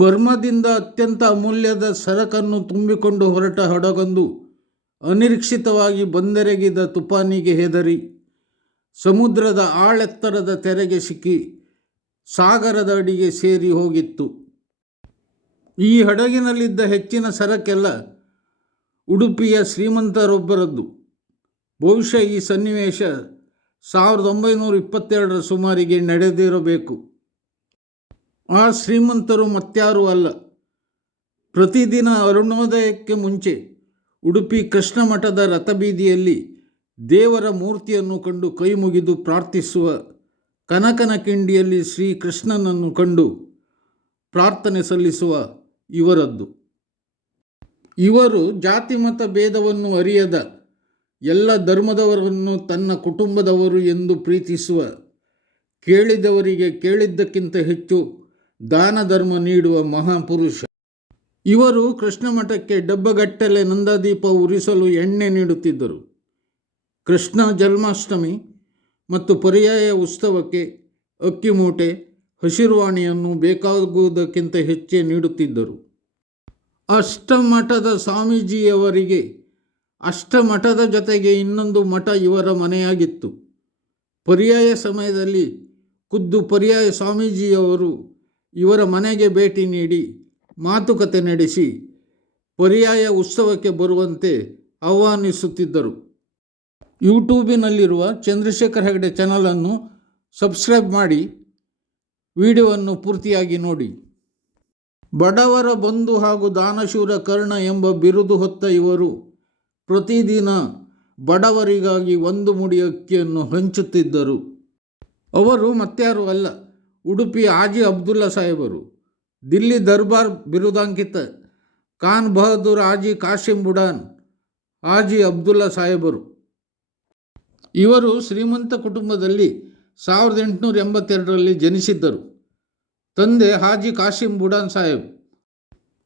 ಬರ್ಮಾದಿಂದ ಅತ್ಯಂತ ಅಮೂಲ್ಯದ ಸರಕನ್ನು ತುಂಬಿಕೊಂಡು ಹೊರಟ ಹಡಗೊಂದು ಅನಿರೀಕ್ಷಿತವಾಗಿ ಬಂದೆರಗಿದ ತುಫಾನಿಗೆ ಹೆದರಿ ಸಮುದ್ರದ ಆಳೆತ್ತರದ ತೆರೆಗೆ ಸಿಕ್ಕಿ ಸಾಗರದ ಅಡಿಗೆ ಸೇರಿ ಹೋಗಿತ್ತು. ಈ ಹಡಗಿನಲ್ಲಿದ್ದ ಹೆಚ್ಚಿನ ಸರಕೆಲ್ಲ ಉಡುಪಿಯ ಶ್ರೀಮಂತರೊಬ್ಬರದ್ದು. ಬಹುಶಃ ಈ ಸನ್ನಿವೇಶ ಸಾವಿರದ ಒಂಬೈನೂರ ಇಪ್ಪತ್ತೆರಡರ ಸುಮಾರಿಗೆ ನಡೆದಿರಬೇಕು. ಆ ಶ್ರೀಮಂತರು ಮತ್ಯಾರೂ ಅಲ್ಲ. ಪ್ರತಿದಿನ ಅರುಣೋದಯಕ್ಕೆ ಮುಂಚೆ ಉಡುಪಿ ಕೃಷ್ಣ ಮಠದ ರಥಬೀದಿಯಲ್ಲಿ ದೇವರ ಮೂರ್ತಿಯನ್ನು ಕಂಡು ಕೈ ಮುಗಿದು ಪ್ರಾರ್ಥಿಸುವ ಕನಕನ ಕಿಂಡಿಯಲ್ಲಿ ಶ್ರೀಕೃಷ್ಣನನ್ನು ಕಂಡು ಪ್ರಾರ್ಥನೆ ಸಲ್ಲಿಸುವ ಇವರದ್ದು. ಇವರು ಜಾತಿ ಮತ ಭೇದವನ್ನು ಅರಿಯದ ಎಲ್ಲ ಧರ್ಮದವರನ್ನು ತನ್ನ ಕುಟುಂಬದವರು ಎಂದು ಪ್ರೀತಿಸುವ, ಕೇಳಿದವರಿಗೆ ಕೇಳಿದ್ದಕ್ಕಿಂತ ಹೆಚ್ಚು ದಾನ ಧರ್ಮ ನೀಡುವ ಮಹಾಪುರುಷ. ಇವರು ಕೃಷ್ಣ ಮಠಕ್ಕೆ ಡಬ್ಬಗಟ್ಟಲೆ ನಂದಾದೀಪ ಉರಿಸಲು ಎಣ್ಣೆ ನೀಡುತ್ತಿದ್ದರು. ಕೃಷ್ಣ ಜನ್ಮಾಷ್ಟಮಿ ಮತ್ತು ಪರ್ಯಾಯ ಉತ್ಸವಕ್ಕೆ ಅಕ್ಕಿ ಮೂಟೆ, ಹಸಿರುವಾಣಿಯನ್ನು ಬೇಕಾಗುವುದಕ್ಕಿಂತ ಹೆಚ್ಚೇ ನೀಡುತ್ತಿದ್ದರು. ಅಷ್ಟಮಠದ ಸ್ವಾಮೀಜಿಯವರಿಗೆ ಅಷ್ಟಮಠದ ಜೊತೆಗೆ ಇನ್ನೊಂದು ಮಠ ಇವರ ಮನೆಯಾಗಿತ್ತು. ಪರ್ಯಾಯ ಸಮಯದಲ್ಲಿ ಖುದ್ದು ಪರ್ಯಾಯ ಸ್ವಾಮೀಜಿಯವರು ಇವರ ಮನೆಗೆ ಭೇಟಿ ನೀಡಿ ಮಾತುಕತೆ ನಡೆಸಿ ಪರ್ಯಾಯ ಉತ್ಸವಕ್ಕೆ ಬರುವಂತೆ ಆಹ್ವಾನಿಸುತ್ತಿದ್ದರು. ಯೂಟ್ಯೂಬಿನಲ್ಲಿರುವ ಚಂದ್ರಶೇಖರ್ ಹೆಗಡೆ ಚಾನಲನ್ನು ಸಬ್ಸ್ಕ್ರೈಬ್ ಮಾಡಿ ವಿಡಿಯೋವನ್ನು ಪೂರ್ತಿಯಾಗಿ ನೋಡಿ. ಬಡವರ ಬಂಧು ಹಾಗೂ ದಾನಶೂರ ಕರ್ಣ ಎಂಬ ಬಿರುದು ಹೊತ್ತ ಇವರು ಪ್ರತಿದಿನ ಬಡವರಿಗಾಗಿ ಒಂದು ಮುಡಿ ಅಕ್ಕಿಯನ್ನು ಹಂಚುತ್ತಿದ್ದರು. ಅವರು ಮತ್ಯಾರು ಅಲ್ಲ, ಉಡುಪಿ ಆಜಿ ಅಬ್ದುಲ್ಲಾ ಸಾಹೇಬರು, ದಿಲ್ಲಿ ದರ್ಬಾರ್ ಬಿರುದಾಂಕಿತ, ಖಾನ್ ಬಹದ್ದೂರ್ ಆಜಿ ಕಾಶಿಂ ಬುಡಾನ್ ಆಜಿ ಅಬ್ದುಲ್ಲಾ ಸಾಹೇಬರು. ಇವರು ಶ್ರೀಮಂತ ಕುಟುಂಬದಲ್ಲಿ ಸಾವಿರದ ಎಂಟುನೂರ ಎಂಬತ್ತೆರಡರಲ್ಲಿ ಜನಿಸಿದ್ದರು. ತಂದೆ ಹಾಜಿ ಕಾಶಿಂ ಬುಡಾನ್ ಸಾಹೇಬ್.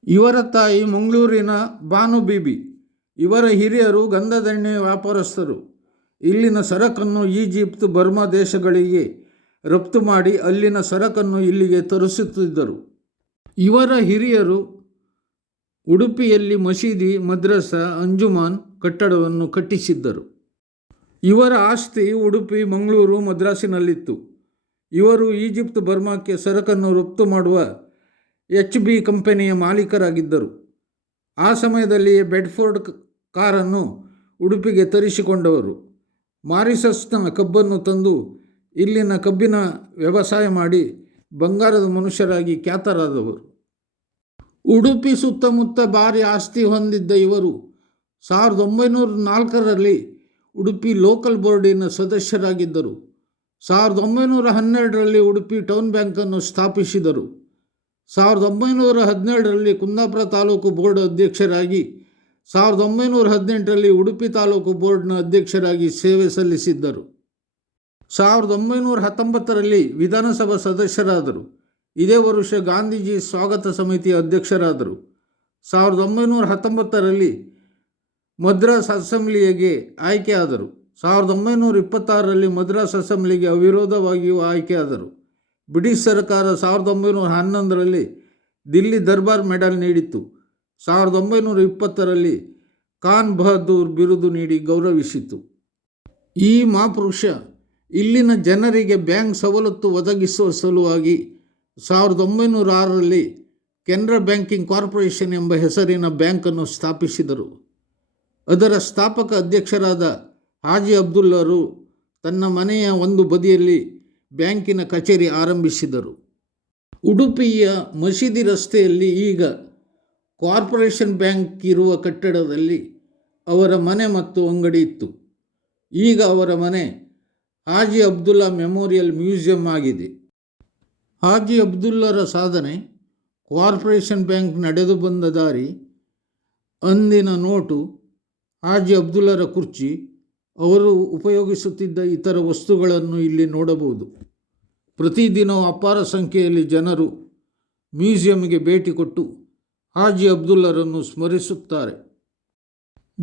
ಇವರ ತಾಯಿ ಮಂಗಳೂರಿನ ಬಾನು ಬೀಬಿ. ಇವರ ಹಿರಿಯರು ಗಂಧದೆಣ್ಣೆ ವ್ಯಾಪಾರಸ್ಥರು. ಇಲ್ಲಿನ ಸರಕನ್ನು ಈಜಿಪ್ಟ್ ಬರ್ಮಾ ದೇಶಗಳಿಗೆ ರಫ್ತು ಮಾಡಿ ಅಲ್ಲಿನ ಸರಕನ್ನು ಇಲ್ಲಿಗೆ ತರಿಸುತ್ತಿದ್ದರು. ಇವರ ಹಿರಿಯರು ಉಡುಪಿಯಲ್ಲಿ ಮಸೀದಿ, ಮದ್ರಸ, ಅಂಜುಮಾನ್ ಕಟ್ಟಡವನ್ನು ಕಟ್ಟಿಸಿದ್ದರು. ಇವರ ಆಸ್ತಿ ಉಡುಪಿ, ಮಂಗಳೂರು ಮದ್ರಾಸಿನಲ್ಲಿತ್ತು. ಇವರು ಈಜಿಪ್ಟ್ ಬರ್ಮಾಕ್ಕೆ ಸರಕನ್ನು ರಫ್ತು ಮಾಡುವ ಎಚ್ ಬಿ ಕಂಪನಿಯ ಮಾಲೀಕರಾಗಿದ್ದರು. ಆ ಸಮಯದಲ್ಲಿ ಬೆಡ್ಫೋರ್ಡ್ ಕಾರನ್ನು ಉಡುಪಿಗೆ ತರಿಸಿಕೊಂಡವರು. ಮಾರಿಸಸ್ನ ಕಬ್ಬನ್ನು ತಂದು ಇಲ್ಲಿನ ಕಬ್ಬಿನ ವ್ಯವಸಾಯ ಮಾಡಿ ಬಂಗಾರದ ಮನುಷ್ಯರಾಗಿ ಖ್ಯಾತರಾದವರು. ಉಡುಪಿ ಸುತ್ತಮುತ್ತ ಭಾರಿ ಆಸ್ತಿ ಹೊಂದಿದ್ದ ಇವರು ಸಾವಿರದ ಒಂಬೈನೂರ ನಾಲ್ಕರಲ್ಲಿ ಉಡುಪಿ ಲೋಕಲ್ ಬೋರ್ಡಿನ ಸದಸ್ಯರಾಗಿದ್ದರು. ಸಾವಿರದ ಒಂಬೈನೂರ ಹನ್ನೆರಡರಲ್ಲಿ ಉಡುಪಿ ಟೌನ್ ಬ್ಯಾಂಕನ್ನು ಸ್ಥಾಪಿಸಿದರು. ಸಾವಿರದ ಒಂಬೈನೂರ ಹದಿನೇಳರಲ್ಲಿ ಕುಂದಾಪುರ ತಾಲೂಕು ಬೋರ್ಡ್ ಅಧ್ಯಕ್ಷರಾಗಿ, ಸಾವಿರದ ಒಂಬೈನೂರ ಹದಿನೆಂಟರಲ್ಲಿ ಉಡುಪಿ ತಾಲೂಕು ಬೋರ್ಡ್ನ ಅಧ್ಯಕ್ಷರಾಗಿ ಸೇವೆ ಸಲ್ಲಿಸಿದ್ದರು. ಸಾವಿರದ ಒಂಬೈನೂರ ಹತ್ತೊಂಬತ್ತರಲ್ಲಿ ವಿಧಾನಸಭಾ ಸದಸ್ಯರಾದರು. ಇದೇ ವರ್ಷ ಗಾಂಧೀಜಿ ಸ್ವಾಗತ ಸಮಿತಿಯ ಅಧ್ಯಕ್ಷರಾದರು. ಸಾವಿರದ ಒಂಬೈನೂರ ಹತ್ತೊಂಬತ್ತರಲ್ಲಿ ಮದ್ರಾಸ್ ಅಸೆಂಬ್ಲಿಗೆ ಆಯ್ಕೆಯಾದರು. ಸಾವಿರದ ಒಂಬೈನೂರ ಇಪ್ಪತ್ತಾರರಲ್ಲಿ ಮದ್ರಾಸ್ ಅಸೆಂಬ್ಲಿಗೆ ಅವಿರೋಧವಾಗಿಯೂ ಆಯ್ಕೆಯಾದರು. ಬ್ರಿಟಿಷ್ ಸರ್ಕಾರ ಸಾವಿರದ ಒಂಬೈನೂರ ಹನ್ನೊಂದರಲ್ಲಿ ದಿಲ್ಲಿ ದರ್ಬಾರ್ ಮೆಡಲ್ ನೀಡಿತ್ತು. ಸಾವಿರದ ಒಂಬೈನೂರ ಇಪ್ಪತ್ತರಲ್ಲಿ ಖಾನ್ ಬಹದ್ದೂರ್ ಬಿರುದು ನೀಡಿ ಗೌರವಿಸಿತು ಈ ಮಹಾಪುರುಷ ಇಲ್ಲಿನ ಜನರಿಗೆ ಬ್ಯಾಂಕ್ ಸವಲತ್ತು ಒದಗಿಸುವ ಸಲುವಾಗಿ ಸಾವಿರದ ಒಂಬೈನೂರ ಆರರಲ್ಲಿ ಕೆನರಾ ಬ್ಯಾಂಕಿಂಗ್ ಕಾರ್ಪೊರೇಷನ್ ಎಂಬ ಹೆಸರಿನ ಬ್ಯಾಂಕನ್ನು ಸ್ಥಾಪಿಸಿದರು. ಅದರ ಸ್ಥಾಪಕ ಅಧ್ಯಕ್ಷರಾದ ಹಾಜಿ ಅಬ್ದುಲ್ಲರು ತನ್ನ ಮನೆಯ ಒಂದು ಬದಿಯಲ್ಲಿ ಬ್ಯಾಂಕಿನ ಕಚೇರಿ ಆರಂಭಿಸಿದರು. ಉಡುಪಿಯ ಮಸೀದಿ ರಸ್ತೆಯಲ್ಲಿ ಈಗ ಕಾರ್ಪೊರೇಷನ್ ಬ್ಯಾಂಕ್ ಇರುವ ಕಟ್ಟಡದಲ್ಲಿ ಅವರ ಮನೆ ಮತ್ತು ಅಂಗಡಿ ಇತ್ತು. ಈಗ ಅವರ ಮನೆ ಹಾಜಿ ಅಬ್ದುಲ್ಲಾ ಮೆಮೋರಿಯಲ್ ಮ್ಯೂಸಿಯಂ ಆಗಿದೆ. ಹಾಜಿ ಅಬ್ದುಲ್ಲರ ಸಾಧನೆ ಕಾರ್ಪೊರೇಷನ್ ಬ್ಯಾಂಕ್ ನಡೆದು ಬಂದ ದಾರಿ. ಅಂದಿನ ನೋಟು, ಹಾಜಿ ಅಬ್ದುಲ್ಲರ ಕುರ್ಚಿ, ಅವರು ಉಪಯೋಗಿಸುತ್ತಿದ್ದ ಇತರ ವಸ್ತುಗಳನ್ನು ಇಲ್ಲಿ ನೋಡಬಹುದು. ಪ್ರತಿದಿನವೂ ಅಪಾರ ಸಂಖ್ಯೆಯಲ್ಲಿ ಜನರು ಮ್ಯೂಸಿಯಂಗೆ ಭೇಟಿ ಕೊಟ್ಟು ಹಾಜಿ ಅಬ್ದುಲ್ಲರನ್ನು ಸ್ಮರಿಸುತ್ತಾರೆ.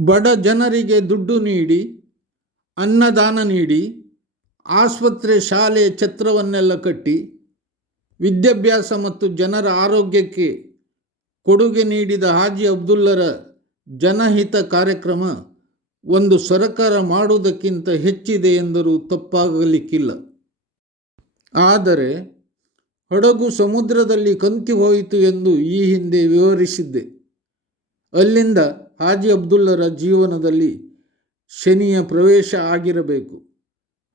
ಬಡ ಜನರಿಗೆ ದುಡ್ಡು ನೀಡಿ, ಅನ್ನದಾನ ನೀಡಿ, ಆಸ್ಪತ್ರೆ, ಶಾಲೆ, ಛತ್ರವನ್ನೆಲ್ಲ ಕಟ್ಟಿ, ವಿದ್ಯಾಭ್ಯಾಸ ಮತ್ತು ಜನರ ಆರೋಗ್ಯಕ್ಕೆ ಕೊಡುಗೆ ನೀಡಿದ ಹಾಜಿ ಅಬ್ದುಲ್ಲರ ಜನಹಿತ ಕಾರ್ಯಕ್ರಮ ಒಂದು ಸರಕಾರ ಮಾಡುವುದಕ್ಕಿಂತ ಹೆಚ್ಚಿದೆ ಎಂದರೂ ತಪ್ಪಾಗಲಿಕ್ಕಿಲ್ಲ. ಆದರೆ ಹಡಗು ಸಮುದ್ರದಲ್ಲಿ ಕಂತಿ ಹೋಯಿತು ಎಂದು ಈ ಹಿಂದೆ ವಿವರಿಸಿದ್ದೆ. ಅಲ್ಲಿಂದ ಹಾಜಿ ಅಬ್ದುಲ್ಲರ ಜೀವನದಲ್ಲಿ ಶನಿಯ ಪ್ರವೇಶ ಆಗಿರಬೇಕು.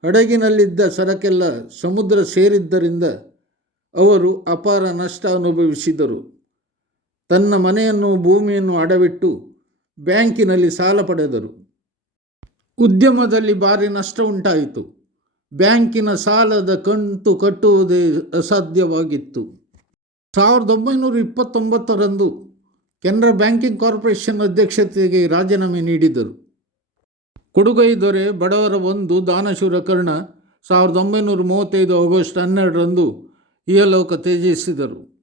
ಹಡಗಿನಲ್ಲಿದ್ದ ಸರಕೆಲ್ಲ ಸಮುದ್ರ ಸೇರಿದ್ದರಿಂದ ಅವರು ಅಪಾರ ನಷ್ಟ ಅನುಭವಿಸಿದರು. ತನ್ನ ಮನೆಯನ್ನು ಭೂಮಿಯನ್ನು ಅಡವಿಟ್ಟು ಬ್ಯಾಂಕಿನಲ್ಲಿ ಸಾಲ ಪಡೆದರು. ಉದ್ಯಮದಲ್ಲಿ ಭಾರಿ ನಷ್ಟ ಉಂಟಾಯಿತು. ಬ್ಯಾಂಕಿನ ಸಾಲದ ಕಂತು ಕಟ್ಟುವುದೇ ಅಸಾಧ್ಯವಾಗಿತ್ತು. ಸಾವಿರದ ಒಂಬೈನೂರ ಇಪ್ಪತ್ತೊಂಬತ್ತರಂದು ಕೆನರಾ ಬ್ಯಾಂಕಿಂಗ್ ಕಾರ್ಪೊರೇಷನ್ ಅಧ್ಯಕ್ಷತೆಗೆ ರಾಜೀನಾಮೆ ನೀಡಿದರು. ಕೊಡುಗೈ ದೊರೆ ಬಡವರ ಒಂದು ದಾನಶೂರ ಕರ್ಣ ಸಾವಿರದ ಒಂಬೈನೂರ ಮೂವತ್ತೈದು ಆಗಸ್ಟ್ ಹನ್ನೆರಡರಂದು ಇಹಲೋಕ ತ್ಯಜಿಸಿದರು.